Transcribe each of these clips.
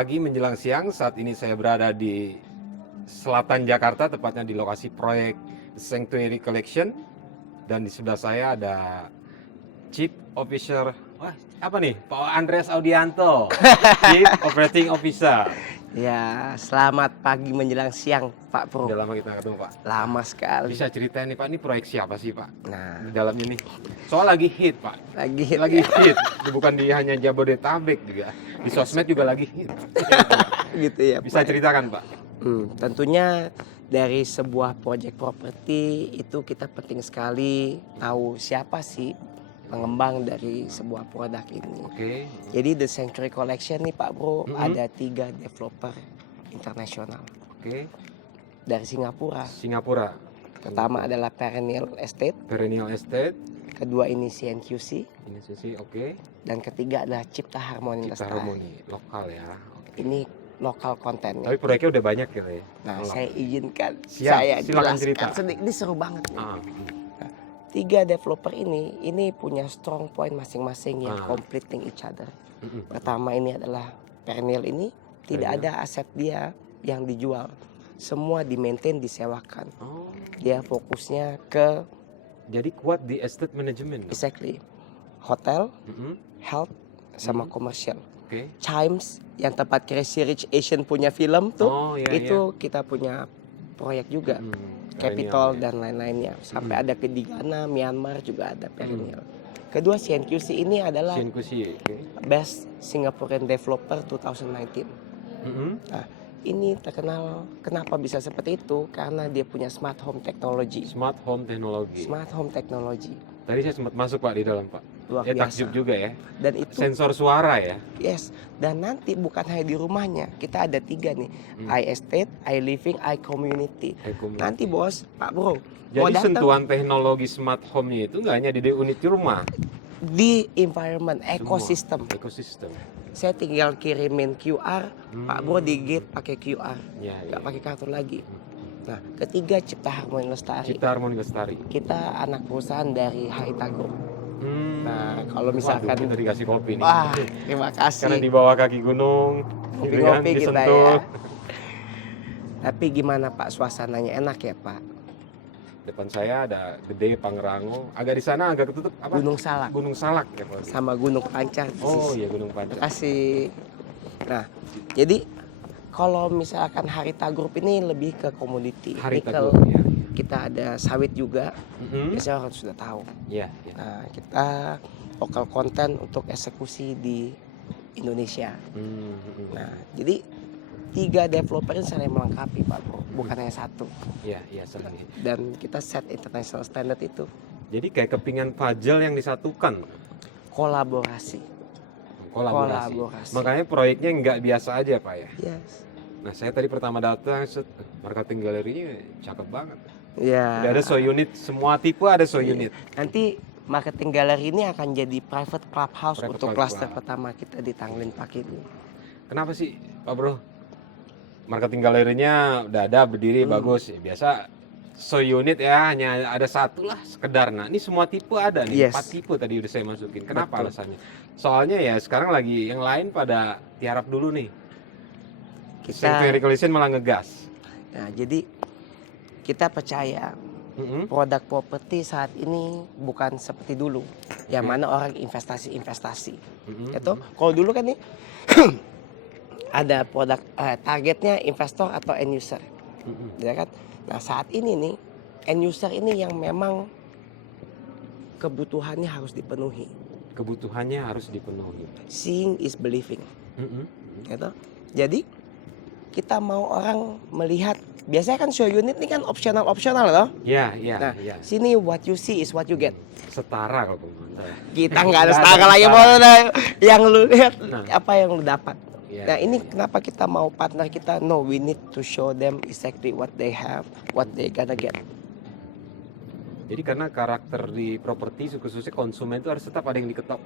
pagi menjelang siang. Saat ini saya berada di selatan Jakarta, tepatnya di lokasi proyek Sanctuary Collection. Dan di sebelah saya ada Chief Officer, apa nih? Pak Andreas Audianto, Chief Operating Officer. Ya, selamat pagi menjelang siang, Pak Pro. Udah lama kita ketemu, Pak. Lama sekali. Bisa ceritain nih, Pak, ini proyek siapa sih, Pak? Nah, Di dalamnya nih. Soal lagi hit, Pak. Lagi hit. Bukan di hanya Jabodetabek juga. Di sosmed juga lagi hit. gitu ya. Bisa Pak. ceritakan, Pak? Tentunya dari sebuah proyek properti itu kita penting sekali tahu siapa sih pengembang dari sebuah produk ini. Oke. Jadi The Sanctuary Collection nih Pak Bro, Mm-hmm. ada 3 developer internasional Oke. dari Singapura. Singapura. Pertama adalah Perennial Estate, Perennial Estate. kedua ini CNQC, Ini Susi, oke. dan ketiga adalah Cipta Harmoni Cipta Lestari. Harmoni, lokal ya. Oke. Ini lokal kontennya. Tapi proyeknya udah banyak ya. Nah, Lokal. saya izinkan Siap, saya silakan jelaskan cerita. sedikit. Ini seru banget nih. Ah, 3 developer ini punya strong point masing-masing yang Ah. completing each other. mm-mm. Pertama ini adalah Perennial ini tidak Perennial. ada aset dia yang dijual. Semua di-maintain, disewakan. Oh, Dia fokusnya ke jadi kuat di estate management. exactly hotel, Mm-mm. health, sama commercial. Oke. Chimes yang tempat Crazy Rich Asian punya film tuh, Oh, iya, itu kita punya proyek juga. Capital dan lain-lainnya. Sampai ada ke di Ghana, Myanmar juga ada Perennial. Kedua CNQC ini adalah Shinkushi, oke. Best Singaporean Developer 2019. Mm-mm. Nah, ini terkenal kenapa bisa seperti itu? Karena dia punya smart home technology. Smart home technology. Smart home technology. Tadi saya sempat masuk, Pak, di dalam, Pak. Luar Takjub biasa. juga ya. Dan itu Sensor suara ya. yes. Dan nanti bukan hanya di rumahnya. Kita ada 3 nih. iEstate, iLiving, iCommunity. Nanti bos, Pak Bro, mau Jadi datang sentuhan teknologi smart home-nya itu nggak hanya di unit rumah. di environment, ekosistem. Ekosistem. Saya tinggal kirimin QR, Pak Bro di gate pakai QR, Ya, nggak ya. pakai kartu lagi. Nah, ketiga Cipta Harmoni Lestari. Cipta Harmoni Lestari. Kita anak perusahaan dari Harita Group. Hmm. Nah, kalau misalkan Waduh, kita dikasih kopi nih. wah, terima kasih. Karena di bawah kaki gunung, gitu kan, Ngopi-ngopi kita disentuh. ya. Tapi gimana Pak, suasananya enak ya Pak? Depan saya ada Gede Pangrango. Agak di sana agak ketutup apa? Gunung Salak Gunung Salak ya, Pak. sama Gunung Pancar. Oh iya, Gunung Pancar. Terima kasih. Nah, jadi kalau misalkan Harita Group ini lebih ke komoditi, Harita nikel. Group, ya. Kita ada sawit juga, Mhm. biasanya orang sudah tahu. Iya, iya. Nah, kita lokal konten untuk eksekusi di Indonesia. Mhm. Nah, jadi 3 developer ini saling melengkapi Pak Bro, bukan hanya satu. Iya, iya, sering. Dan kita set international standard itu, Jadi kayak kepingan puzzle yang disatukan. kolaborasi. Kolaborasi. Kolaborasi. Makanya proyeknya nggak biasa aja, Pak ya. Yes. Nah, saya tadi pertama datang, marketing galerinya cakep banget. Ya. Udah ada show unit, semua tipe ada show unit. Nanti marketing galeri ini akan jadi private clubhouse Private untuk club. klaster pertama kita di Tanglin Park ini. Kenapa sih, Pak Bro? Marketing galerinya udah ada berdiri bagus. Ya, biasa show unit ya hanya ada satu lah sekedar. Nah, ini semua tipe ada nih. Yes. 4 tipe tadi udah saya masukin. Kenapa Betul. alasannya? Soalnya ya sekarang lagi yang lain pada tiarap dulu nih. Kita, Sanctuary Collection malah ngegas. nah, jadi kita percaya Mhm. produk properti saat ini bukan seperti dulu, yang mana orang investasi. Mhm. Itu kalau dulu kan nih ada produk targetnya investor atau end user, Mhm. ya kan? Nah saat ini nih end user ini yang memang kebutuhannya harus dipenuhi. Kebutuhannya harus dipenuhi. Seeing is believing, Mhm. gitu. Jadi kita mau orang melihat, biasanya kan show unit ini kan opsional loh. Ya, ya, Nah, ya. sini what you see is what you get. Setara kalau menurut saya. Kita nggak ada Nggak ada setara lagi, setara. mau yang lu lihat Nah. apa yang lu dapat. Ya. Nah ini kenapa kita mau partner kita, no, we need to show them exactly what they have, what they gonna get. Jadi karena karakter di properti khususnya konsumen itu harus tetap ada yang diketok,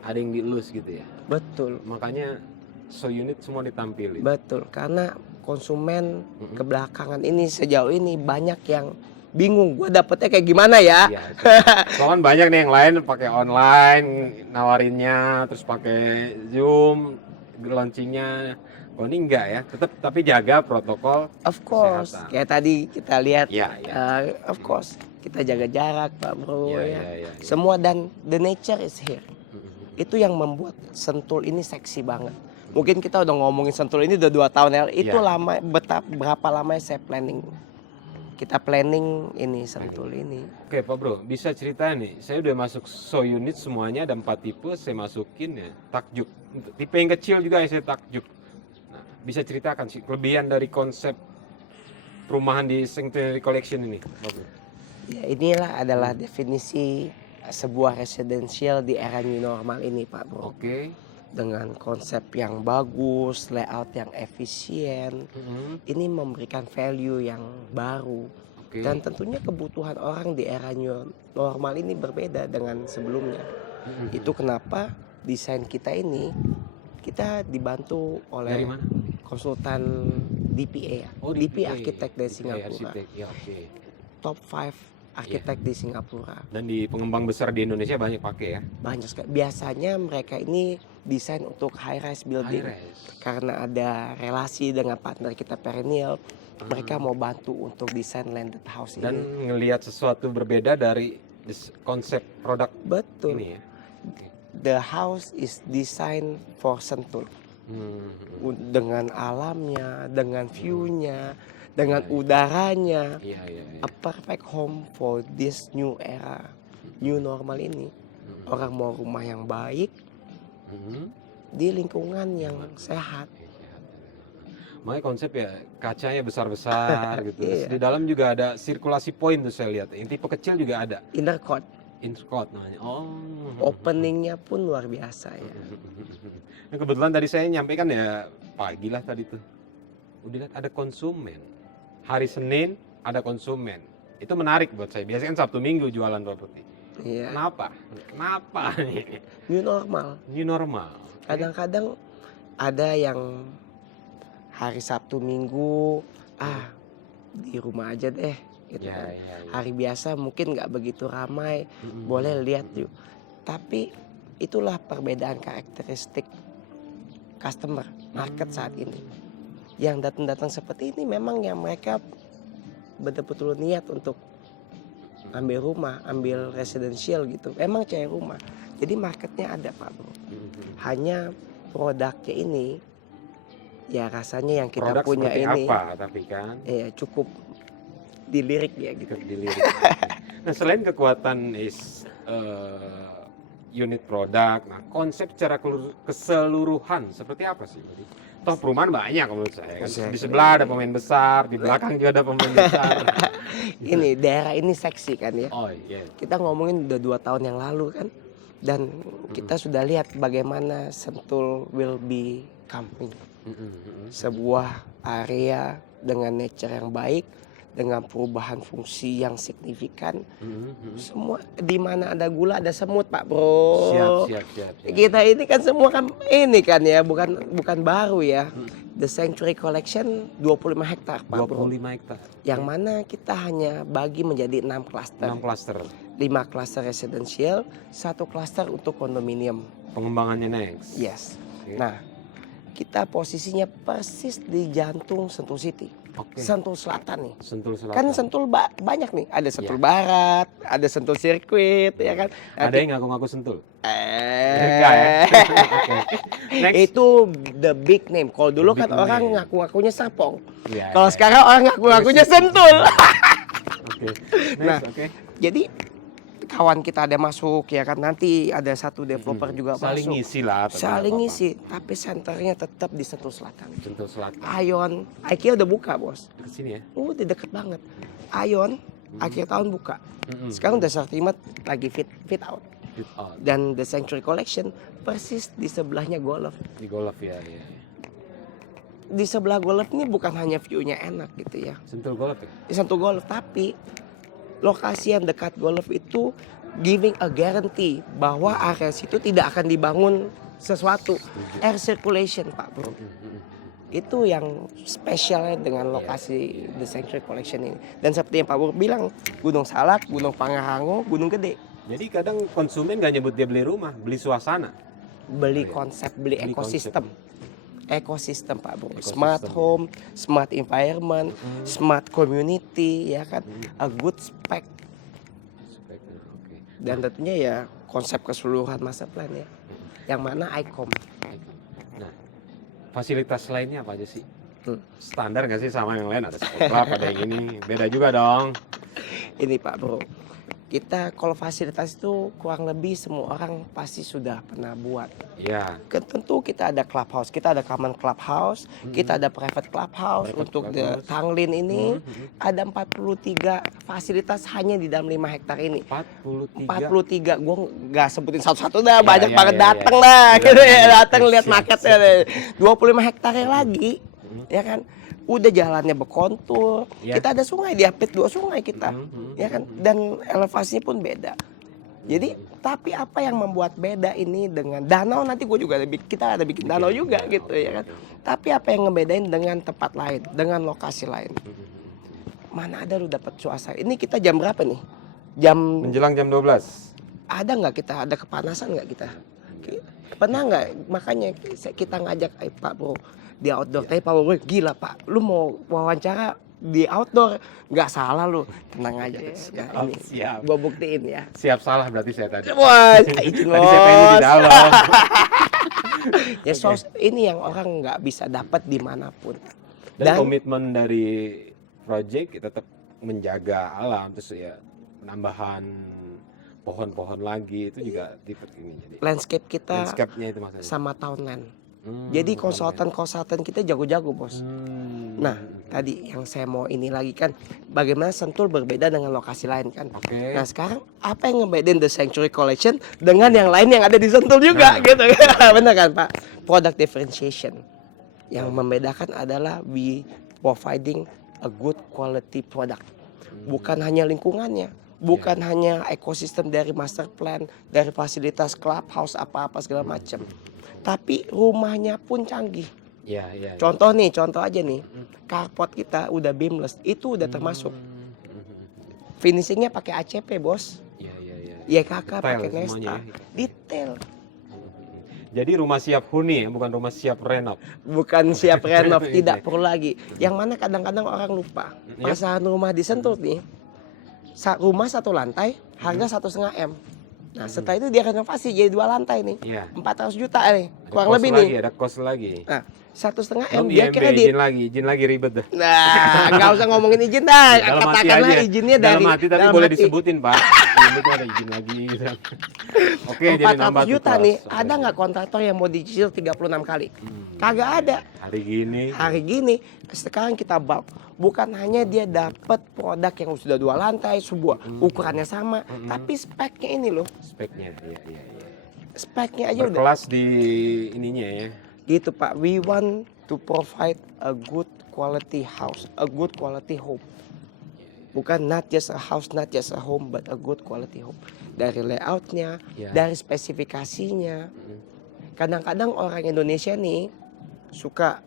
ada yang dielus gitu ya. Betul, Makanya show unit semua ditampilin. betul. Karena konsumen Mm-mm. kebelakangan ini sejauh ini banyak yang bingung, gue dapetnya kayak gimana ya? Iya. Soalnya kan banyak nih yang lain pakai online nawarinnya, terus pakai Zoom. launchingnya. Oh ini enggak ya, tetap tapi jaga protokol. Of course, Kesehatan. kayak tadi kita lihat, Ya, ya. of course kita jaga jarak Pak Bro Ya, ya. ya, ya, ya. Semua, dan the nature is here. Mm-mm. Itu yang membuat Sentul ini seksi banget. Mungkin kita udah ngomongin Sentul ini udah 2 tahun ya. Itu Ya. lama, berapa lama saya planning. Kita planning ini Sentul ini. Oke Pak Bro, bisa cerita nih, saya udah masuk show unit semuanya, ada 4 tipe, saya masukin ya, takjub. Untuk tipe yang kecil juga saya takjub. Nah, bisa ceritakan sih kelebihan dari konsep perumahan di Sanctuary Collection ini, Pak Bro? Ya inilah adalah definisi sebuah residential di era new normal ini Pak Bro. Oke. Dengan konsep yang bagus, layout yang efisien, Mm-mm. ini memberikan value yang baru. Oke. Dan tentunya kebutuhan orang di era new normal ini berbeda dengan sebelumnya. Mm-mm. Itu kenapa desain kita ini kita dibantu Dari oleh mana? konsultan DPA ya. Oh, DPA arsitek dari DPA Singapura. arsitek. Ya, oke. Top 5 arsitek di Singapura. Dan di pengembang besar di Indonesia banyak pakai ya. Banyak sekali. Biasanya mereka ini desain untuk high rise building. High-rise. Karena ada relasi dengan partner kita perennial, mereka Ah. mau bantu untuk desain landed house Dan ini. ngelihat sesuatu berbeda dari konsep produk Betul. ini ya. Oke. The house is designed for Sentul. Hmm. Dengan alamnya, dengan view-nya, dengan Ya, ya. udaranya. Iya, iya, iya. A perfect home for this new era, new normal ini. Hmm. Orang mau rumah yang baik Hmm. di lingkungan yang sehat. Makanya konsep ya kacanya besar-besar gitu. Terus Iya. di dalam juga ada sirkulasi point tuh saya lihat. Yang tipe kecil juga ada. Inner court, Inscott namanya. Oh. openingnya pun luar biasa ya. Nah, kebetulan tadi saya nyampaikan ya pagi lah tadi tuh. Udah lihat ada konsumen. Hari Senin ada konsumen. Itu menarik buat saya. Biasanya kan Sabtu Minggu jualan properti. Iya. Kenapa? Kenapa? New normal. New normal. Oke. Kadang-kadang ada yang hari Sabtu Minggu, di rumah aja deh, gitu Ya, kan. ya, ya. Hari biasa mungkin nggak begitu ramai, Mm-mm. boleh lihat yuk. Tapi itulah perbedaan karakteristik customer market saat ini. Yang datang-datang seperti ini memang yang mereka betul-betul niat untuk ambil rumah, ambil residential gitu. Emang cari rumah. Jadi marketnya ada Pak Bro. Mm-mm. Hanya produknya ini ya rasanya yang kita Produk punya seperti ini apa tapi kan ya cukup dilirik ya gitu. dilirik. Nah selain kekuatan unit produk, nah konsep secara keseluruhan seperti apa sih? Jadi, toh perumahan banyak menurut saya kan. Exactly. Di sebelah ada pemain besar, di belakang juga ada pemain besar. Ini daerah ini seksi kan ya. Oh iya. Kita ngomongin udah 2 tahun yang lalu kan. Dan kita sudah lihat bagaimana Sentul will be coming. Sebuah area dengan nature yang baik, dengan perubahan fungsi yang signifikan. Semua di mana ada gula ada semut Pak Bro. Siap. Kita ini kan semua kan ini kan ya, bukan baru ya. The Sanctuary Collection 25 hektar Pak Bro. 25 hektar. Yang mana kita hanya bagi menjadi 6 klaster. 6 klaster. 5 klaster residential, 1 klaster untuk kondominium. Pengembangannya next. Yes. Oke. Nah, kita posisinya persis di jantung Sentul City. Oke. Sentul Selatan nih. Sentul Selatan. Kan Sentul banyak nih. Ada Sentul Barat, ada Sentul Sirkuit, ya kan. Ada yang ngaku-ngaku Sentul? Enggak ya? Oke. Next. Itu the big name. Kalau dulu Big kan orang name. ngaku-ngakunya Sapong. Ya, Kalau ya. sekarang orang ngaku-ngakunya Sentul. Oke. Next, Nah, oke. Jadi kawan kita ada masuk ya kan, nanti ada satu developer juga Saling masuk. ngisi lah. tapi Saling nggak ngisi, tapi senternya tetap di Sentul Selatan. apa-apa. Sentul Selatan. Ion, IKEA udah buka bos. Ke sini ya. Udah deket banget. Ion akhir tahun buka. Mm-mm. Sekarang udah Sartimat lagi fit out. Fit out. Dan The Sanctuary Collection persis di sebelahnya Golf. Di golf ya. Di sebelah Golf ini bukan hanya view-nya enak gitu ya. Sentul golf ya. Di Sentul Golf, tapi lokasi yang dekat Golf itu giving a guarantee bahwa area situ tidak akan dibangun sesuatu. Air circulation Pak Bro. Itu yang spesialnya dengan lokasi The Sanctuary Collection ini. Dan seperti yang Pak Bro bilang, Gunung Salak, Gunung Pangrango, Gunung Gede. Jadi kadang konsumen gak nyebut dia beli rumah, beli suasana. Beli Iya. konsep, beli Beli ekosistem. konsep. ekosistem Pak Bro. Ekosistem, Smart ya. home, smart environment, smart community, ya kan, a good spec, Speknya, oke. dan tentunya ya konsep keseluruhan master plan ya, yang mana ICOM. Nah, fasilitas lainnya apa aja sih? Hmm. Standar nggak sih sama yang lain? Ada sport club, ada yang ini, beda juga dong. Ini Pak Bro, kita kalau fasilitas itu kurang lebih semua orang pasti sudah pernah buat. Iya. Kan tentu kita ada clubhouse, kita ada common clubhouse, kita ada private clubhouse. Private Untuk clubhouse. Tanglin ini ada 43 fasilitas hanya di dalam 5 hektar ini. 43. 43, gue nggak sebutin satu-satu dah, banyak iya, banget iya, dateng iya. lah, Iya, gitu ya, iya. dateng lihat Siap, marketnya siap. deh. 25 hektarnya lagi, ya kan, udah jalannya berkontur, Iya. kita ada sungai, diapit 2 sungai kita, Mhm, ya kan, dan elevasinya pun beda. Jadi, tapi apa yang membuat beda ini dengan danau, nanti gue juga kita ada bikin danau juga gitu ya kan. Tapi apa yang ngebedain dengan tempat lain, dengan lokasi lain? Mana ada lu dapat suasana? Ini kita jam berapa nih? Jam Menjelang jam 12. ada nggak kita? Ada kepanasan nggak kita? Pernah nggak? Makanya kita ngajak Pak Bro di outdoor. Tapi Pak Bro gila Pak, lu mau wawancara di outdoor, nggak salah lu, tenang aja. Ya, ini Siap. gue buktiin ya. Siap salah berarti saya tadi. Wah, izin Tadi saya pengen di bos. dalam. Ya ini yang orang nggak bisa dapat dimanapun. Dan komitmen dari project kita tetap menjaga alam, terus ya penambahan pohon-pohon lagi itu juga tipe ini. Jadi landscape kita landscape-nya itu maksudnya. sama townland. Jadi konsultan kita jago-jago bos. Nah tadi yang saya mau ini lagi kan, bagaimana Sentul berbeda dengan lokasi lain kan. Oke. Nah sekarang apa yang ngebedain The Sanctuary Collection dengan yang lain yang ada di Sentul juga gitu. Bener kan Pak? Product differentiation. Yang membedakan adalah we providing a good quality product. Bukan hanya lingkungannya, bukan hanya ekosistem dari master plan, dari fasilitas clubhouse apa-apa segala macam. Tapi rumahnya pun canggih. Iya, iya. Contoh aja nih, carport kita udah beamless, itu udah termasuk. Finishingnya pakai ACP bos, Iya, iya, iya. YKK Detail pakai semuanya Nesta, ya. detail. Jadi rumah siap huni ya, bukan rumah siap renov. Bukan siap renov, Iya. tidak perlu lagi. Yang mana kadang-kadang orang lupa, Iya. pasangan rumah di Sentul nih, rumah 1 lantai, harga 1,5 M. Nah setelah itu dia renovasi jadi 2 lantai nih, Iya. 400 juta nih, Ada kurang cost lebih lagi, nih. ada cost lagi. Nah 1,5 M Belum dia IMB, kira di. izin lagi ribet dah. Nah, nggak usah ngomongin izin dah. Dalam hati Katakanlah aja. izinnya dari dalam hati tapi dalam boleh hati. disebutin Pak. Ini tuh ada izin lagi. Gitu. Oke, jadi 400 nambah tuh juta cost. nih, Oke. ada nggak kontraktor yang mau dicicil 36 kali? Kagak ada. Hari gini. Hari gini, sekarang kita bulk. Bukan hanya dia dapat produk yang sudah 2 lantai, sebuah ukurannya sama, tapi speknya ini loh. Speknya, iya, iya, iya. Speknya aja udah. Berkelas di ininya ya. Gitu Pak, we want to provide a good quality house, a good quality home. Bukan not just a house, not just a home, but a good quality home. Dari layoutnya, Ya. dari spesifikasinya. Kadang-kadang orang Indonesia nih suka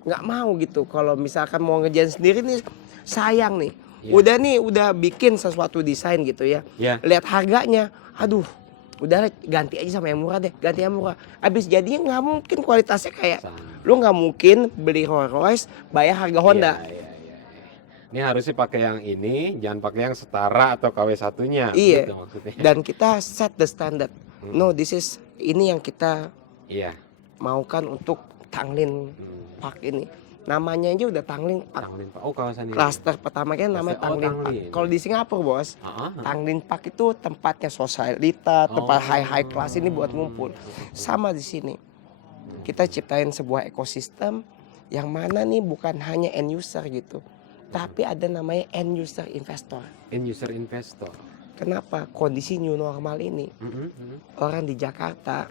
nggak mau gitu. Kalau misalkan mau ngerjain sendiri nih, sayang nih. Ya. Udah bikin sesuatu desain gitu ya. Ya. Lihat harganya, aduh. Udah ganti aja sama yang murah deh, ganti yang murah. Abis jadinya nggak mungkin kualitasnya kayak Sama. lu nggak mungkin beli Rolls Royce bayar harga Honda. Iya, iya, iya. Ini harusnya pakai yang ini, jangan pakai yang setara atau KW satunya. Iya. Gitu maksudnya. Dan kita set the standard. No, ini yang kita Iya. maukan untuk Tanglin Park ini. Namanya aja udah Tanglin Park. Tanglin Pak. Oh, kawasan ini. Klaster pertama kan namanya Klaster- oh, Tanglin Park. Tanglin. Kalau di Singapura bos, Tanglin Park itu tempatnya sosialita, tempat high class ini buat ngumpul. Sama di sini. Kita ciptain sebuah ekosistem yang mana nih bukan hanya end user gitu, tapi ada namanya end user investor. End user investor. Kenapa? Kondisi new normal ini, orang di Jakarta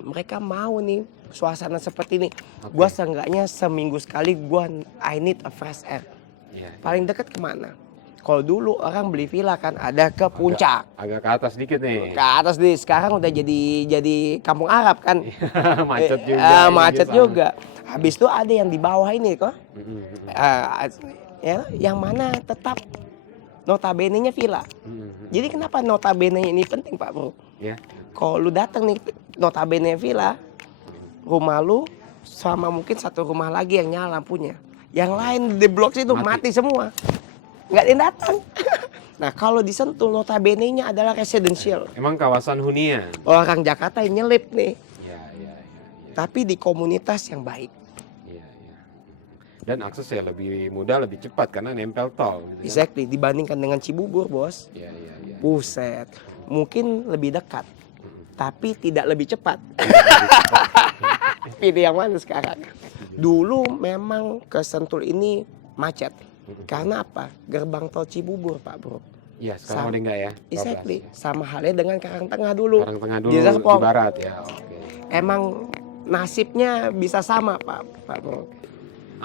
mereka mau nih suasana seperti ini. Oke. Gua seenggaknya seminggu sekali I need a fresh air. Iya. Paling dekat kemana? Kalau dulu orang beli villa kan ada ke puncak, Agak ke atas dikit nih. ke atas nih. Sekarang udah jadi kampung Arab kan. Macet juga. Macet Ini juga. Habis itu ada yang di bawah ini kok. sama. Yang mana tetap notabene-nya villa. Jadi kenapa notabene ini penting Pak Bro? Ya. Kalau lu datang nih notabene villa, rumah lu sama mungkin satu rumah lagi yang nyala lampunya. Yang lain di blok situ mati semua. Nggak ada yang datang. Nah kalau di Sentul notabene-nya adalah residential. Emang kawasan hunian. Orang Jakarta yang nyelip nih. Ya, ya, ya, Tapi di komunitas yang baik. ya, ya. Dan aksesnya lebih mudah, lebih cepat karena nempel tol. Gitu kan? Exactly, dibandingkan dengan Cibubur, Bos. Ya, ya, ya. Buset. Mungkin lebih dekat. Tapi tidak lebih cepat. Pilih yang mana sekarang? Dulu memang ke Sentul ini macet. Karena apa? Gerbang tol Cibubur, Pak Bro. Ya, sekarang udah enggak ya? Exactly. 12, ya. Sama halnya dengan Karangtengah dulu. Karangtengah dulu Di di Serpong. barat ya. Oke. Emang nasibnya bisa sama, Pak Bro.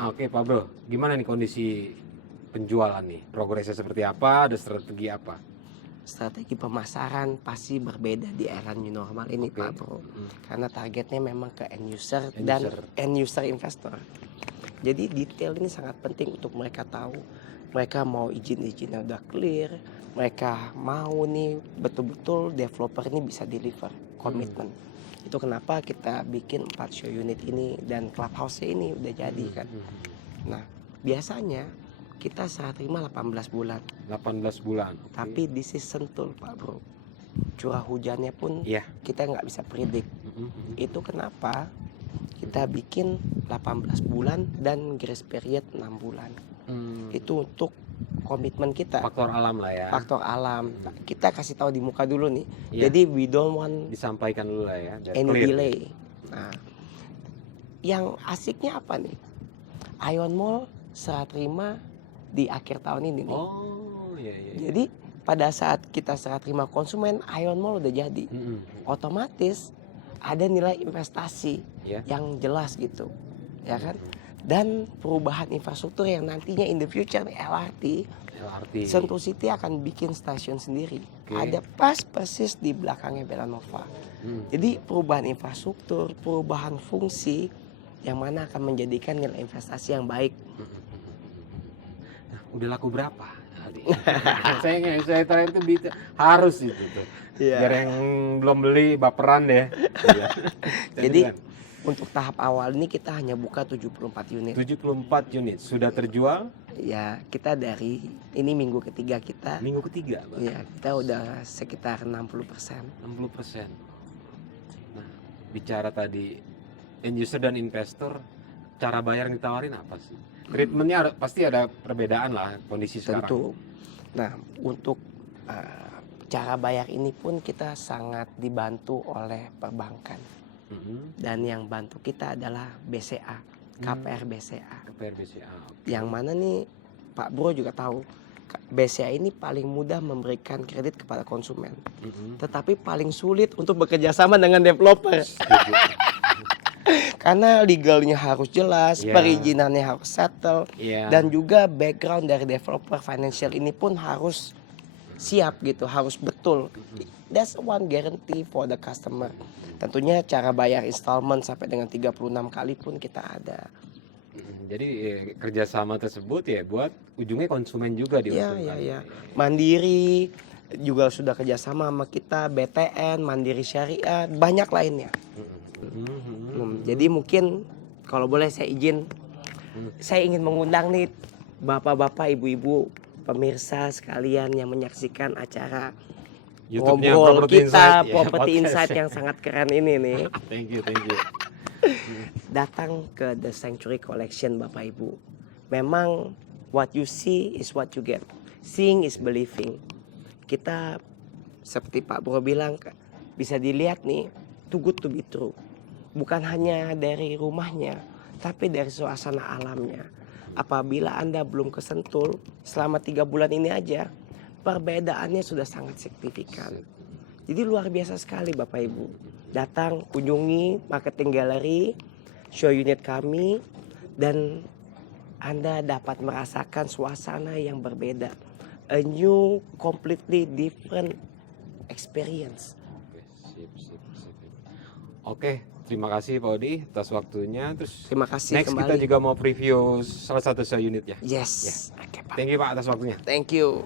Oke, Pak Bro. Gimana nih kondisi penjualan nih? Progresnya seperti apa? Ada strategi apa? Strategi pemasaran pasti berbeda di era new normal ini, Oke. Pak Bro. Karena targetnya memang ke end user End dan user. end user investor. Jadi detail ini sangat penting untuk mereka tahu. Mereka mau izin-izinnya udah clear. Mereka mau nih betul-betul developer ini bisa deliver komitmen. Itu kenapa kita bikin 4 show unit ini dan clubhouse ini udah jadi kan. Nah biasanya kita serah terima 18 bulan. 18 bulan. Oke. Tapi this is Sentul, Pak Bro. Curah hujannya pun Iya. kita nggak bisa predik. Mhm. Itu kenapa kita bikin 18 bulan dan grace period 6 bulan. Itu untuk komitmen kita. Faktor alam lah ya. Faktor alam. Kita kasih tahu di muka dulu nih. Iya. Jadi we don't want Disampaikan dulu lah ya. biar any clear. delay. Nah, yang asiknya apa nih? Ion Mall serah terima di akhir tahun ini nih. Oh, iya, iya. Jadi pada saat kita serah terima konsumen, Ion Mall udah jadi. Otomatis ada nilai investasi Ya. yang jelas gitu, ya kan? Dan perubahan infrastruktur yang nantinya in the future nih, LRT, LRT. Sentul City akan bikin stasiun sendiri. Oke. Ada pas persis di belakangnya Belanova. Jadi perubahan infrastruktur, perubahan fungsi yang mana akan menjadikan nilai investasi yang baik. Nah, udah laku berapa? saya terakhir itu harus itu tuh. Iya. Biar yang belum beli baperan deh. Iya. Jadi untuk tahap awal ini kita hanya buka 74 unit. 74 unit sudah terjual Ya kita dari ini minggu ketiga kita. minggu ketiga, Bang. Ya kita udah sekitar 60%. 60%. Nah, bicara tadi end user dan investor, cara bayar yang ditawarin apa sih? Treatmentnya pasti ada perbedaan lah kondisi sekarang. Tentu. Nah untuk cara bayar ini pun kita sangat dibantu oleh perbankan. Dan yang bantu kita adalah BCA, KPR BCA. KPR BCA. Yang mana nih Pak Bro juga tahu, BCA ini paling mudah memberikan kredit kepada konsumen. Tetapi paling sulit untuk bekerja sama dengan developer. Setuju. Karena legalnya harus jelas, Iya. perizinannya harus settle, Iya. dan juga background dari developer financial ini pun harus siap gitu, harus betul. That's one guarantee for the customer. Tentunya cara bayar installment sampai dengan 36 kali pun kita ada. Jadi kerjasama tersebut ya buat ujungnya konsumen juga Iya, diuntungkan. iya, iya. Mandiri juga sudah kerjasama sama kita, BTN, Mandiri Syariah, banyak lainnya. Jadi mungkin kalau boleh saya izin, saya ingin mengundang nih bapak-bapak, ibu-ibu, pemirsa sekalian yang menyaksikan acara YouTube-nya ngobrol Property kita, Insight, ya, Property podcast. Insight yang sangat keren ini nih. Thank you, thank you. Datang ke The Sanctuary Collection Bapak Ibu. Memang what you see is what you get. Seeing is believing. Kita seperti Pak Bro bilang, bisa dilihat nih, too good to be true. Bukan hanya dari rumahnya, tapi dari suasana alamnya. Apabila Anda belum ke Sentul, selama 3 bulan ini aja, perbedaannya sudah sangat signifikan. Jadi luar biasa sekali Bapak Ibu. Datang, kunjungi marketing gallery, show unit kami, dan Anda dapat merasakan suasana yang berbeda. A new, completely different experience. Oke, terima kasih Pak Odi atas waktunya. Terus Terima kasih next kembali. kita juga mau preview salah satu show unit ya. Yes. Oke Pak. Thank you Pak atas waktunya. Thank you.